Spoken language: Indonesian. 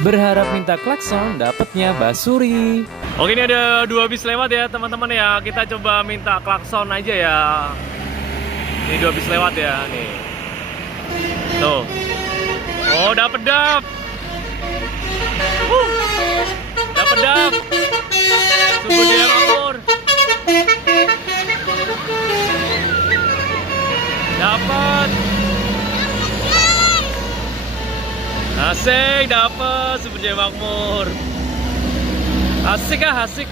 Berharap minta klakson, dapatnya basuri. Oke, ini ada 2 bis lewat ya teman-teman ya. Kita coba minta klakson aja ya. Ini 2 bis lewat ya nih. Tuh. Oh, dapet dap. Dapet dap. Sungguh dia makmur. Dapat. Asik, dapat Sumber Jaya Makmur. Asik ah, asik.